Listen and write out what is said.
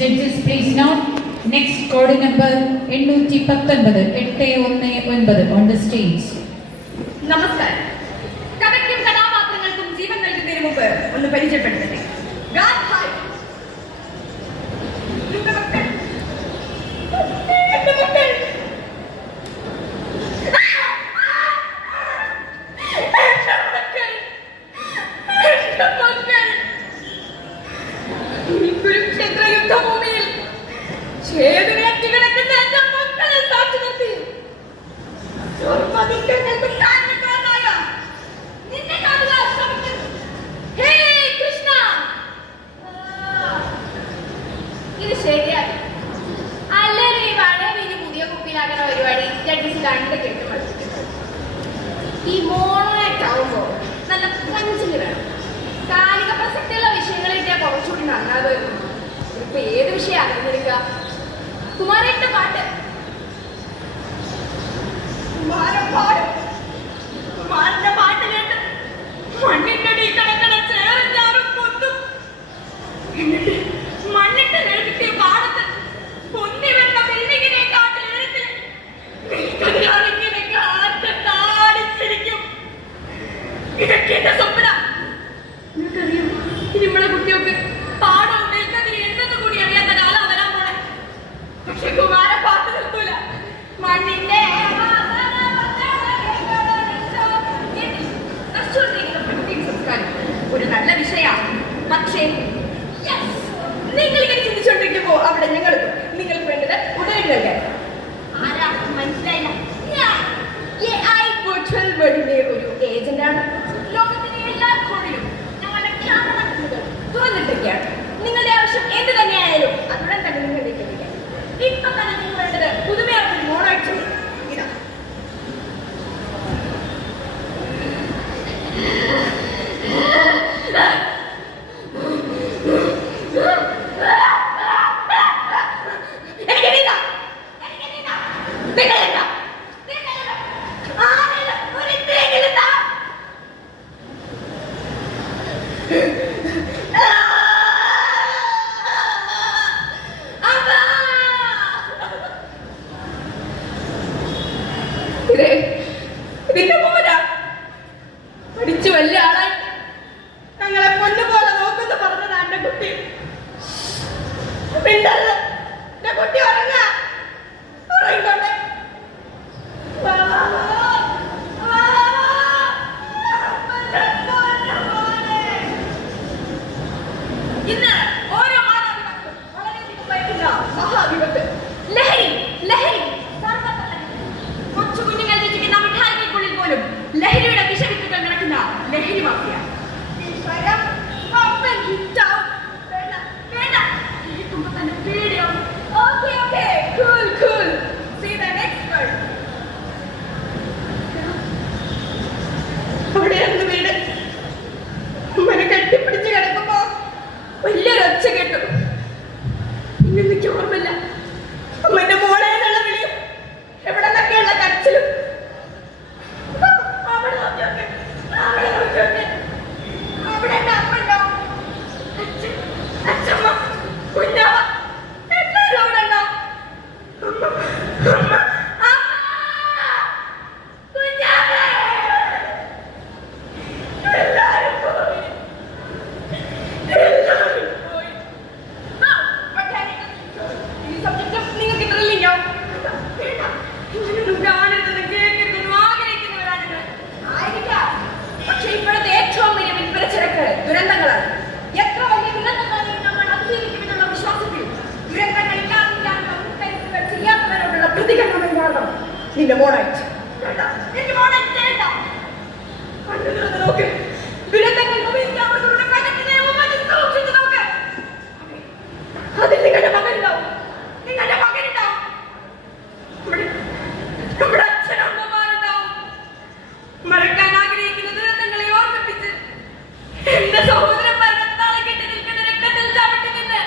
Judges, please note. Next code number 819 on the stage. നമസ്കാരം. കഥയ്ക്കും കഥാപാത്രങ്ങൾക്കും ജീവൻ നൽകുന്നതിന് മുമ്പ് ഒന്ന് പരിചയപ്പെടുത്തട്ടെ. കുരുക്ഷേത്ര യുദ്ധഭൂമിയിൽ ഛേദനയറ്റ് കിടക്കുന്ന എന്റെ മക്കളെ സാക്ഷി നിർത്തി നിന്നെ കാണുക ഹേ കൃഷ്ണ, ഇത് ശരിയാണ്. അല്ലെങ്കിൽ ഈ വളരെ പുതിയ കുപ്പിയിലാക്കുന്ന പരിപാടി ജഡ്ജസ് രണ്ട് കെട്ട് പഠിച്ചിട്ടുണ്ട്. ഈ മോണാക്ട് ആവുമ്പോൾ നല്ല പഞ്ചില് വേണം. കാലിക പ്രസക്തിയുള്ള വിഷയങ്ങൾ കിട്ടിയാൽ കുറച്ചുകൂടി നന്നാകുമായിരുന്നു. ഇപ്പൊ ഏത് വിഷയം അറിഞ്ഞെടുക്കുക? കുമാരന്റെ പാട്ട് കുമാരന്റെ പാട്ട് കേട്ട് മണ്ണിന്റെ കിടക്കണ ചേറും ഞാനും കൊത്തും. എന്നിട്ട് മണ്ണിട്ട് കിട്ടിയ പാടത്ത് പൊന്നി വെണ്ട ബിൽഡിങ്ങിനെ കാട്ടി എഴുത്തിൽ കാണിച്ചിരിക്കും. ഇതൊക്കെ എന്റെ സ്വപ്ന. നിനക്കറിയാം, നമ്മളെ കുട്ടിയൊക്കെ പാടവും നെൽക്കതിന് എന്തെന്ന് കൂടി അറിയാത്ത കാലം വരാൻ പോണെ. പക്ഷെ കുമാരൻ പാട്ട് നിർത്തൂല. മണ്ണിന്റെ ഒരു നല്ല വിഷയമാണ്. പക്ഷേ നിങ്ങൾ ഇങ്ങനെ ചിന്തിച്ചുകൊണ്ടിരിക്കുമ്പോ അവിടെ നിങ്ങൾക്ക് വേണ്ടത് ഉടനെ നൽകാൻ ആരാ മനസ്സിലായില്ല. വേൾഡിന്റെ ഒരു ഏജന്റാണ്. ലോകത്തിന്റെ എല്ലാ കോണിലും ഞങ്ങളുടെ ക്യാമറ തുറന്നിട്ടൊക്കെയാണ്. നിങ്ങളുടെ ആവശ്യം എന്ത് തന്നെയായാലും അതുடன் തന്നെ നിങ്ങളിലേക്ക് എത്തിക്കാം. ഇപ്പൊ തന്നെ നിങ്ങൾ വേണ്ടത് പുതുമയാർന്നൊരു മോണാക്ട് ഇതാ. ഇതിന്റെ മോനാ പഠിച്ചു വലിയ ആളായി ഞങ്ങളെ പൊന്നുപോലെ നോക്കുന്നു പറഞ്ഞതാ എന്റെ കുട്ടി. മിണ്ടരുത്, എന്റെ കുട്ടി ഉറങ്ങോട്ടെ. ഇന്ന് ഓരോ മാതാപിതാക്കളും വളരെയധികം ഭയക്കുന്ന മഹാവിപത്ത് ലഹരി. കൊച്ചു കുഞ്ഞുങ്ങൾ രചിക്കുന്ന മിഠായികൾക്കുള്ളിൽ പോലും ലഹരിയുടെ വിഷവിത്തുകൾ നടക്കുന്ന ലഹരി മാഫിയ. അവിടെയായിരുന്നു വീട്. അമ്മനെ കെട്ടിപ്പിടിച്ച് കിടക്കുമ്പോ വലിയൊരു ഒച്ച കേട്ടു. പിന്നെ എനിക്ക് ഓർമ്മയില്ല. അമ്മന്റെ മോളെ എന്നുള്ള വിളിയും എവിടെ നിന്നൊക്കെയുള്ള കരച്ചിലും. അവിടെ എന്റെ അമ്മ ഉണ്ടാവും, അച്ഛമ്മ, കുഞ്ഞാവ, എല്ലാവരും അവിടെ ഉണ്ടാവും. പക്ഷെ ഇപ്പോഴത്തെ ഏറ്റവും വലിയ വിൽപ്പന ചരക്ക് ദുരന്തങ്ങളാണ്. എത്ര വലിയ ദുരന്തങ്ങളാണ് നമ്മൾ അതിജീവിക്കുമെന്നുള്ള വിശ്വാസത്തിൽ ദുരന്തങ്ങൾ ചെയ്യാത്തവരോടുള്ള പ്രതികരണം കാരണം നിന്റെ മോണായിട്ട് നോക്ക്. ദുരന്തങ്ങൾ അതിൽ നിങ്ങളുടെ മകനുണ്ടാവും, നിങ്ങളുടെ മകനുണ്ടാവും, നമ്മുടെ അച്ഛനമ്മമാരുണ്ടാവും. മറക്കാൻ ആഗ്രഹിക്കുന്ന ദുരന്തങ്ങളെ ഓർമ്മിപ്പിച്ച് എന്റെ സഹോദരന്മാരുടെ താളെ കെട്ടി നിൽക്കുന്ന രക്തത്തിൽ ചവിട്ടി നിന്ന്